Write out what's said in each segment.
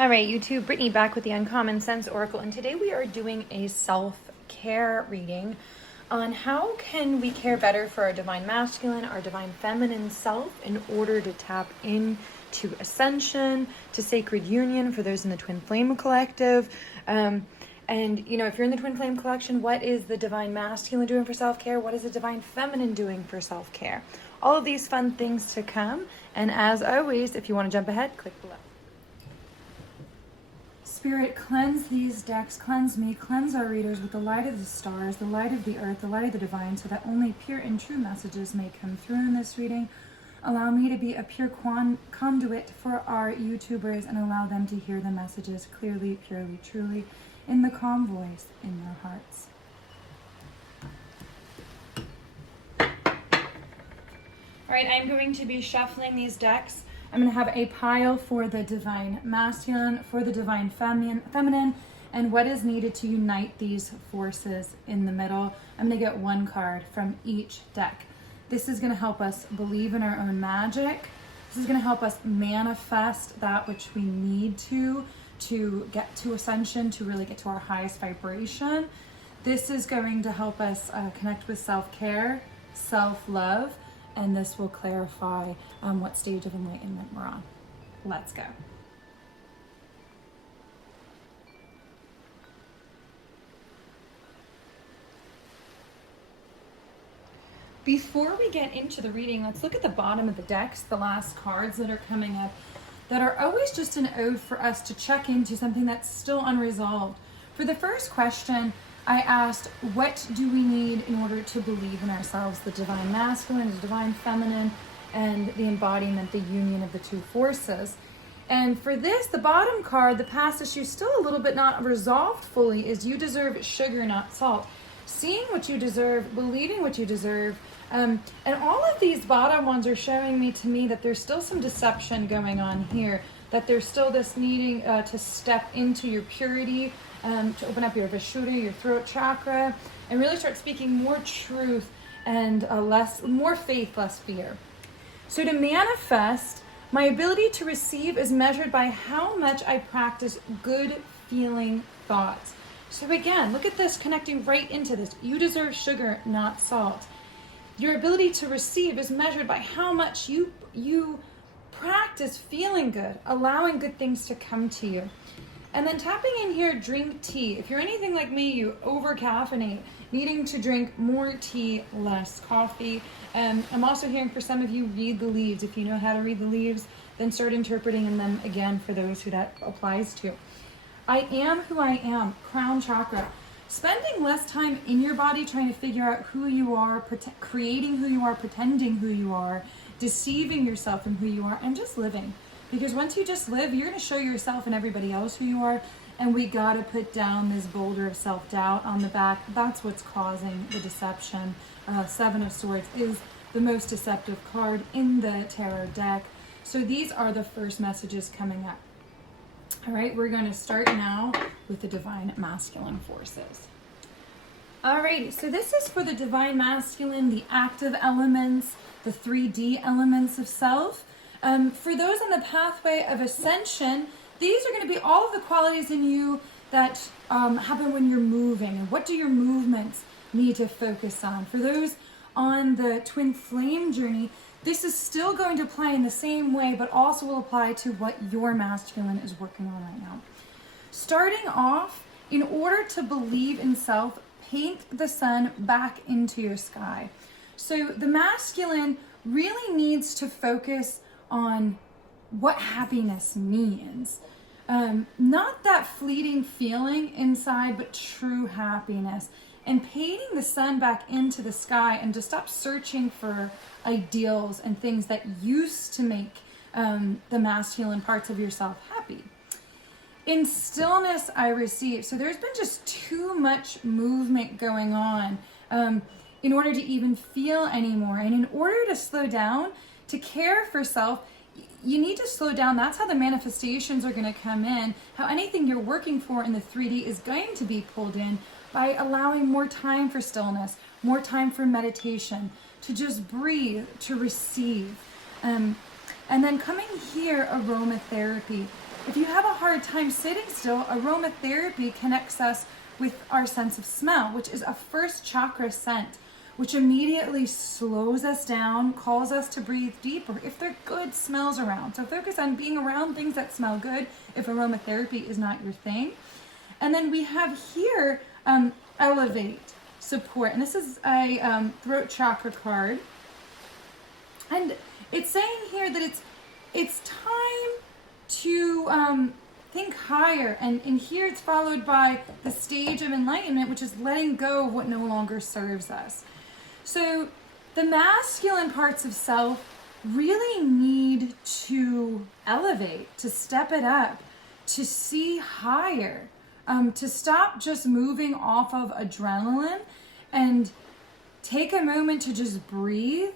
All right, YouTube, Brittany back with the Uncommon Sense Oracle, and today we are doing a self-care reading on how can we care better for our divine masculine, our divine feminine self in order to tap into ascension, to sacred union for those in the Twin Flame Collective. And, you know, if you're in the Twin Flame Collection, what is the divine masculine doing for self-care? What is the divine feminine doing for self-care? All of these fun things to come. And as always, if you want to jump ahead, click below. Spirit, cleanse these decks, cleanse me, cleanse our readers with the light of the stars, the light of the earth, the light of the divine, so that only pure and true messages may come through in this reading. Allow me to be a pure conduit for our YouTubers and allow them to hear the messages clearly, purely, truly, in the calm voice in their hearts. All right, I'm going to be shuffling these decks. I'm going to have a pile for the divine masculine, for the divine feminine, and what is needed to unite these forces in the middle. I'm going to get one card from each deck. This is going to help us believe in our own magic. This is going to help us manifest that which we need to get to ascension, to really get to our highest vibration. This is going to help us connect with self-care, self-love, and this will clarify what stage of enlightenment we're on. Let's go. Before we get into the reading, let's look at the bottom of the decks, the last cards that are coming up, that are always just an ode for us to check into something that's still unresolved. For the first question, I asked, what do we need in order to believe in ourselves? The divine masculine, the divine feminine, and the embodiment, the union of the two forces. And for this, the bottom card, the past issue, still a little bit not resolved fully, is you deserve sugar, not salt. Seeing what you deserve, believing what you deserve. And all of these bottom ones are showing to me that there's still some deception going on here, that there's still this needing to step into your purity, to open up your ᵗᵃဍᶜ, your throat chakra, and really start speaking more truth and more faith, less fear. So to manifest, my ability to receive is measured by how much I practice good feeling thoughts. So again, look at this, connecting right into this. You deserve sugar, not salt. Your ability to receive is measured by how much you practice feeling good, allowing good things to come to you. And then tapping in here, drink tea. If you're anything like me, you over-caffeinate, needing to drink more tea, less coffee. I'm also hearing for some of you, read the leaves. If you know how to read the leaves, then start interpreting them again for those who that applies to. I am who I am, crown chakra. Spending less time in your body trying to figure out who you are, creating who you are, pretending who you are, deceiving yourself in who you are, and just living. Because once you just live, you're going to show yourself and everybody else who you are. And we got to put down this boulder of self-doubt on the back. That's what's causing the deception. Seven of Swords is the most deceptive card in the tarot deck. So these are the first messages coming up. All right, we're going to start now with the divine masculine forces. All right, so this is for the divine masculine, the active elements, the 3D elements of self. For those on the pathway of ascension, these are going to be all of the qualities in you that happen when you're moving. And what do your movements need to focus on? For those on the twin flame journey, this is still going to apply in the same way, but also will apply to what your masculine is working on right now. Starting off, in order to believe in self, paint the sun back into your sky. So the masculine really needs to focus on what happiness means. Not that fleeting feeling inside, but true happiness. And painting the sun back into the sky, and to stop searching for ideals and things that used to make the masculine parts of yourself happy. In stillness, I receive. So there's been just too much movement going on in order to even feel anymore. And in order to slow down, to care for self, you need to slow down. That's how the manifestations are going to come in. How anything you're working for in the 3D is going to be pulled in by allowing more time for stillness, more time for meditation, to just breathe, to receive. And then coming here, aromatherapy. If you have a hard time sitting still, aromatherapy connects us with our sense of smell, which is a first chakra scent, which immediately slows us down, calls us to breathe deeper if there are good smells around. So focus on being around things that smell good if aromatherapy is not your thing. And then we have here elevate, support. And this is a throat chakra card. And it's saying here that it's time to think higher. And here it's followed by the stage of enlightenment, which is letting go of what no longer serves us. So the masculine parts of self really need to elevate, to step it up, to see higher, to stop just moving off of adrenaline and take a moment to just breathe,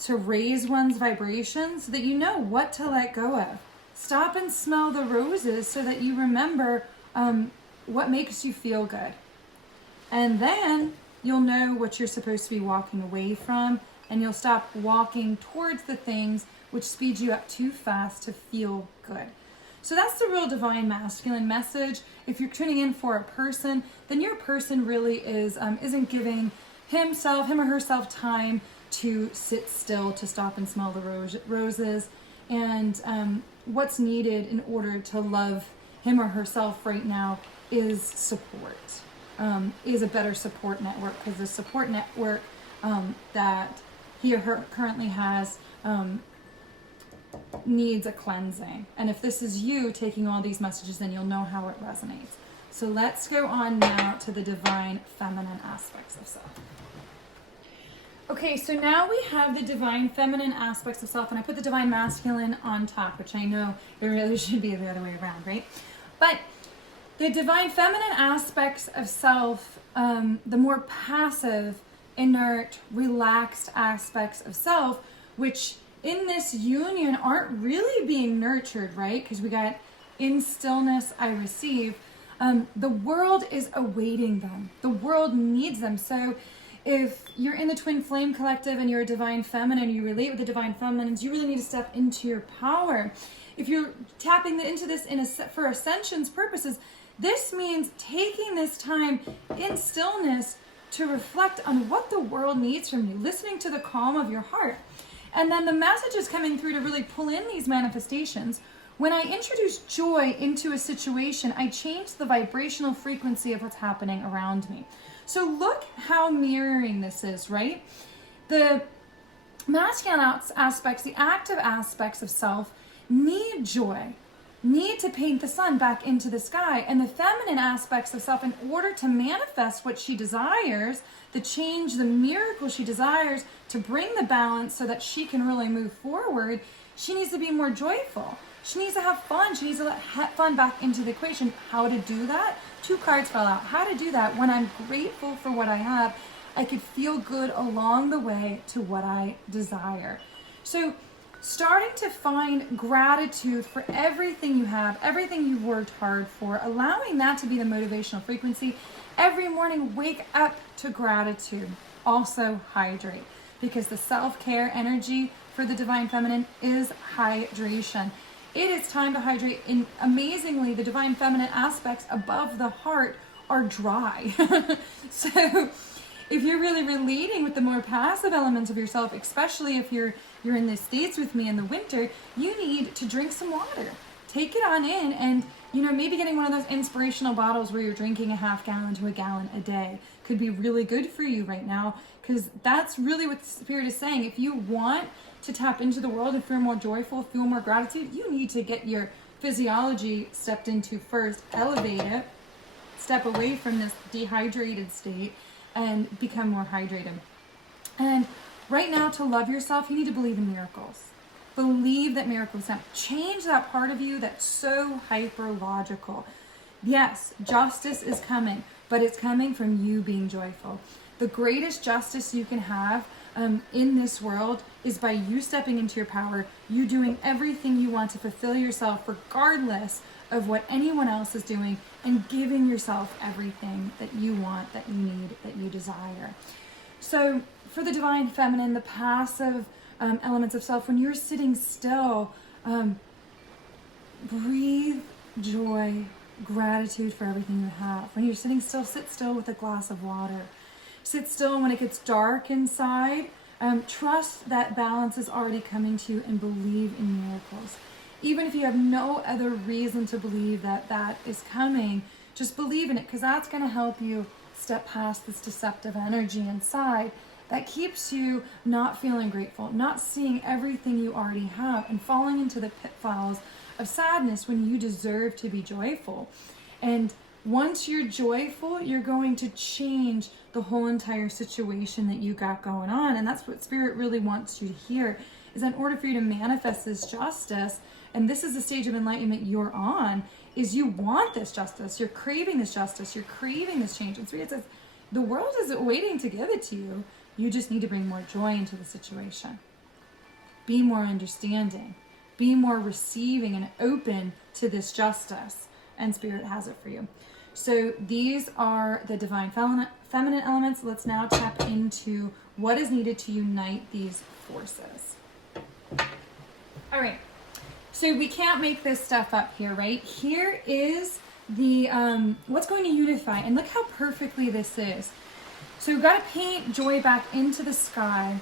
to raise one's vibration so that you know what to let go of. Stop and smell the roses so that you remember what makes you feel good. And then you'll know what you're supposed to be walking away from, and you'll stop walking towards the things which speed you up too fast to feel good. So that's the real divine masculine message. If you're tuning in for a person, then your person really isn't giving him or herself time to sit still, to stop and smell the roses. And what's needed in order to love him or herself right now is support. Is a better support network, because the support network that he or her currently has needs a cleansing. And if this is you taking all these messages, then you'll know how it resonates. So let's go on now to the divine feminine aspects of self. Okay, so now we have the divine feminine aspects of self, and I put the divine masculine on top, which I know it really should be the other way around, right? But the divine feminine aspects of self, the more passive, inert, relaxed aspects of self, which in this union aren't really being nurtured, right? Because we got in stillness I receive. The world is awaiting them. The world needs them. So if you're in the Twin Flame Collective and you're a divine feminine, you relate with the divine feminines, you really need to step into your power. If you're tapping into this for ascension's purposes, this means taking this time in stillness to reflect on what the world needs from you, listening to the calm of your heart. And then the message is coming through to really pull in these manifestations. When I introduce joy into a situation, I change the vibrational frequency of what's happening around me. So look how mirroring this is, right? The masculine aspects, the active aspects of self, need joy, need to paint the sun back into the sky. And the feminine aspects of self, in order to manifest what she desires, the change, the miracle she desires, to bring the balance so that she can really move forward, she needs to be more joyful. She needs to have fun. She needs to let fun back into the equation. How to do that? 2 cards fell out. How to do that? When I'm grateful for what I have, I could feel good along the way to what I desire. So starting to find gratitude for everything you have, everything you've worked hard for, allowing that to be the motivational frequency. Every morning, wake up to gratitude. Also hydrate, because the self-care energy for the divine feminine is hydration. It is time to hydrate. And amazingly, the divine feminine aspects above the heart are dry. So if you're really relating with the more passive elements of yourself, especially if you're in the States with me in the winter, you need to drink some water. Take it on in, and maybe getting one of those inspirational bottles where you're drinking a half gallon to a gallon a day could be really good for you right now, because that's really what the Spirit is saying. If you want to tap into the world and feel more joyful, feel more gratitude, you need to get your physiology stepped into first, elevate it, step away from this dehydrated state, and become more hydrated. And right now, to love yourself, you need to believe in miracles. Believe that miracles happen. Change that part of you that's so hyper logical. Yes, justice is coming, but it's coming from you being joyful. The greatest justice you can have in this world is by you stepping into your power, you doing everything you want to fulfill yourself regardless of what anyone else is doing, and giving yourself everything that you want, that you need, that you desire. So for the divine feminine, the passive elements of self, when you're sitting still, breathe joy, gratitude for everything you have. When you're sitting still, sit still with a glass of water. Sit still when it gets dark inside. Trust that balance is already coming to you and believe in miracles. Even if you have no other reason to believe that that is coming, just believe in it, because that's going to help you step past this deceptive energy inside that keeps you not feeling grateful, not seeing everything you already have, and falling into the pitfalls of sadness when you deserve to be joyful. And once you're joyful, you're going to change the whole entire situation that you got going on. And that's what Spirit really wants you to hear, is in order for you to manifest this justice, and this is the stage of enlightenment you're on, is you want this justice, you're craving this justice, you're craving this change. And Spirit says, the world is waiting to give it to you. You just need to bring more joy into the situation. Be more understanding. Be more receiving and open to this justice. And Spirit has it for you. So these are the divine feminine elements. Let's now tap into what is needed to unite these forces. All right. So we can't make this stuff up here, right? Here is the what's going to unify. And look how perfectly this is. So we've got to paint joy back into the sky.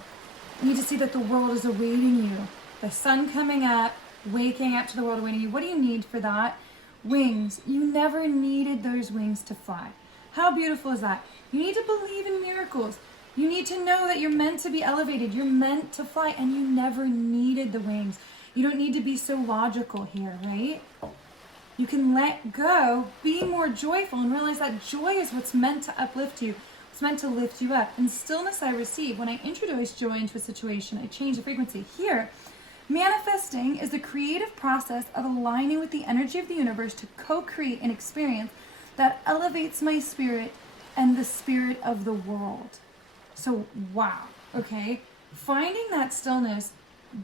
You need to see that the world is awaiting you. The sun coming up, waking up to the world awaiting you. What do you need for that? Wings. You never needed those wings to fly. How beautiful is that? You need to believe in miracles. You need to know that you're meant to be elevated. You're meant to fly, and you never needed the wings. You don't need to be so logical here, right? You can let go, be more joyful, and realize that joy is what's meant to uplift you. It's meant to lift you up. In stillness I receive. When I introduce joy into a situation, I change the frequency. Here, manifesting is the creative process of aligning with the energy of the universe to co-create an experience that elevates my spirit and the spirit of the world. So, wow, okay? Finding that stillness,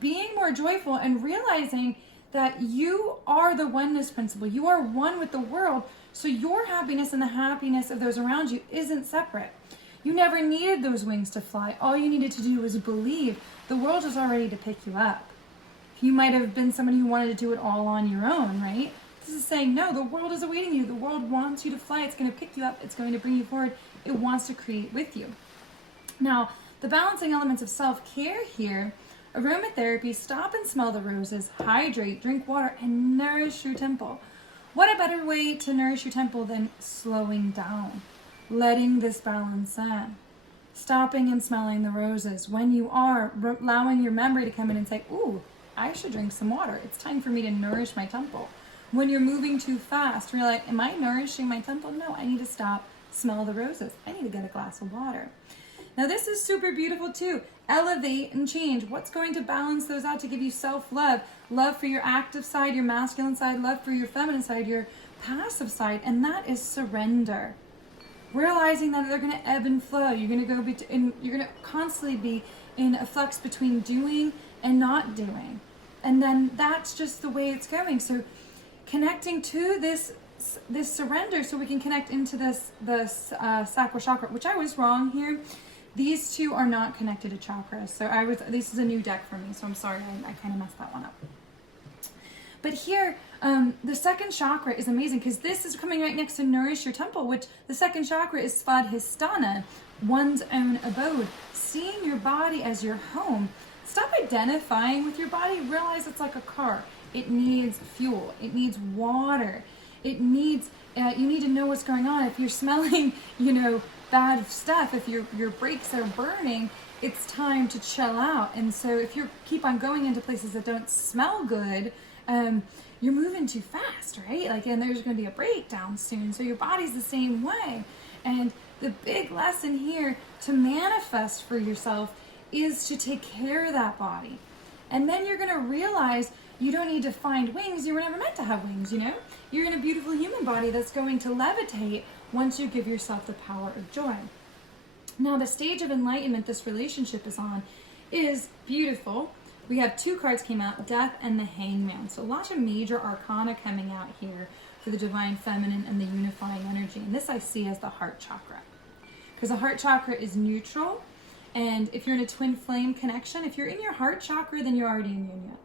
being more joyful, and realizing that you are the oneness principle. You are one with the world, so your happiness and the happiness of those around you isn't separate. You never needed those wings to fly. All you needed to do was believe. The world is already to pick you up. You might have been somebody who wanted to do it all on your own, right? This is saying, no, the world is awaiting you. The world wants you to fly. It's going to pick you up. It's going to bring you forward. It wants to create with you. Now, the balancing elements of self-care here, aromatherapy, stop and smell the roses, hydrate, drink water, and nourish your temple. What a better way to nourish your temple than slowing down, letting this balance in, stopping and smelling the roses. When you are allowing your memory to come in and say, ooh, I should drink some water. It's time for me to nourish my temple. When you're moving too fast, you're like, am I nourishing my temple? No, I need to stop, smell the roses. I need to get a glass of water. Now this is super beautiful too. Elevate and change. What's going to balance those out to give you self-love? Love for your active side, your masculine side, love for your feminine side, your passive side, and that is surrender. Realizing that they're going to ebb and flow. You're going to you're going to constantly be in a flux between doing and not doing. And then that's just the way it's going. So connecting to this surrender, so we can connect into the sacral chakra, which I was wrong here. These two are not connected to chakras. So this is a new deck for me, so I'm sorry, I kind of messed that one up. But here, the second chakra is amazing because this is coming right next to nourish your temple, which the second chakra is svadhisthana, one's own abode. Seeing your body as your home. Stop identifying with your body. Realize it's like a car. It needs fuel. It needs water. It needs, you need to know what's going on. If you're smelling, bad stuff, if your brakes are burning, it's time to chill out. And so if you keep on going into places that don't smell good, you're moving too fast, right? And there's going to be a breakdown soon. So your body's the same way. And the big lesson here to manifest for yourself is to take care of that body. And then you're going to realize you don't need to find wings. You were never meant to have wings, You're in a beautiful human body that's going to levitate once you give yourself the power of joy. Now, the stage of enlightenment this relationship is on is beautiful. We have two cards came out, Death and the Hangman. So a lot of major arcana coming out here for the divine feminine and the unifying energy. And this I see as the heart chakra. Because the heart chakra is neutral. And if you're in a twin flame connection, if you're in your heart chakra, then you're already in union.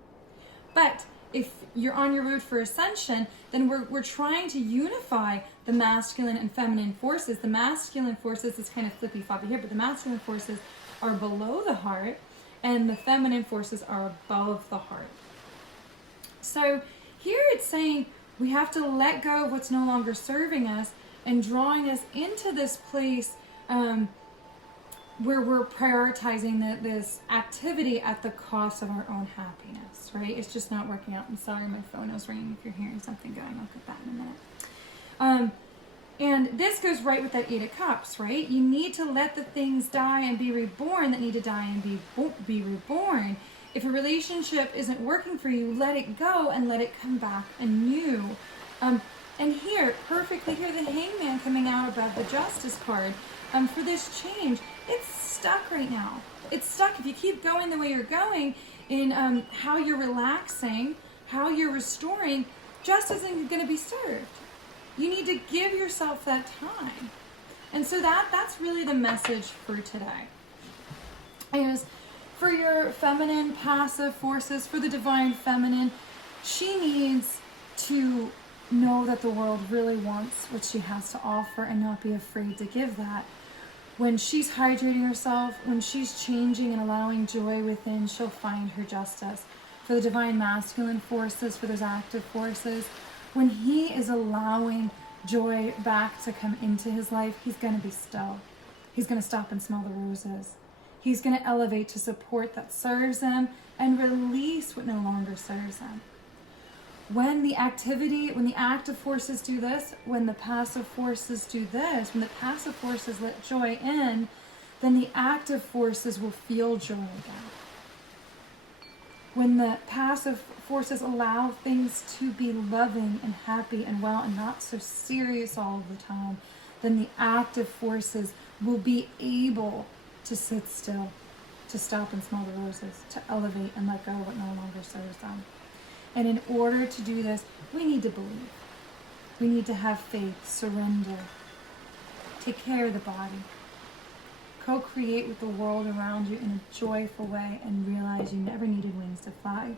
But if you're on your road for ascension, then we're trying to unify the masculine and feminine forces. The masculine forces is kind of flippy-floppy here, but the masculine forces are below the heart, and the feminine forces are above the heart. So here it's saying we have to let go of what's no longer serving us and drawing us into this place where we're prioritizing this activity at the cost of our own happiness, right? It's just not working out. I'm sorry, my phone is ringing. If you're hearing something going, I'll get that in a minute. And this goes right with that 8 of Cups, right? You need to let the things die and be reborn that need to die and be reborn. If a relationship isn't working for you, let it go and let it come back anew. And here, perfectly here, the Hangman coming out above the Justice card. For this change, it's stuck right now. It's stuck. If you keep going the way you're going in how you're relaxing, how you're restoring, justice isn't going to be served. You need to give yourself that time. And so that's really the message for today. Is for your feminine passive forces, for the divine feminine, she needs to know that the world really wants what she has to offer and not be afraid to give that. When she's hydrating herself, when she's changing and allowing joy within, she'll find her justice. For the divine masculine forces, for those active forces, when he is allowing joy back to come into his life, he's going to be still. He's going to stop and smell the roses. He's going to elevate to support that serves him and release what no longer serves him. When the active forces do this, when the passive forces do this, when the passive forces let joy in, then the active forces will feel joy again. When the passive forces allow things to be loving and happy and well and not so serious all the time, then the active forces will be able to sit still, to stop and smell the roses, to elevate and let go of what no longer serves them. And in order to do this, we need to believe. We need to have faith, surrender, take care of the body, co-create with the world around you in a joyful way, and realize you never needed wings to fly.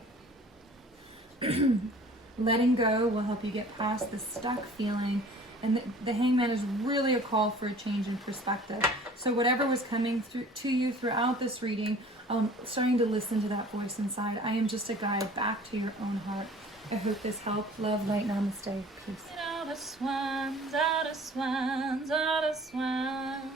Letting go will help you get past the stuck feeling, and the Hangman is really a call for a change in perspective. So whatever was coming through to you throughout this reading, starting to listen to that voice inside. I am just a guide back to your own heart. I hope this helped. Love, light, namaste. Peace. Out of swans, out of swans, out of swans.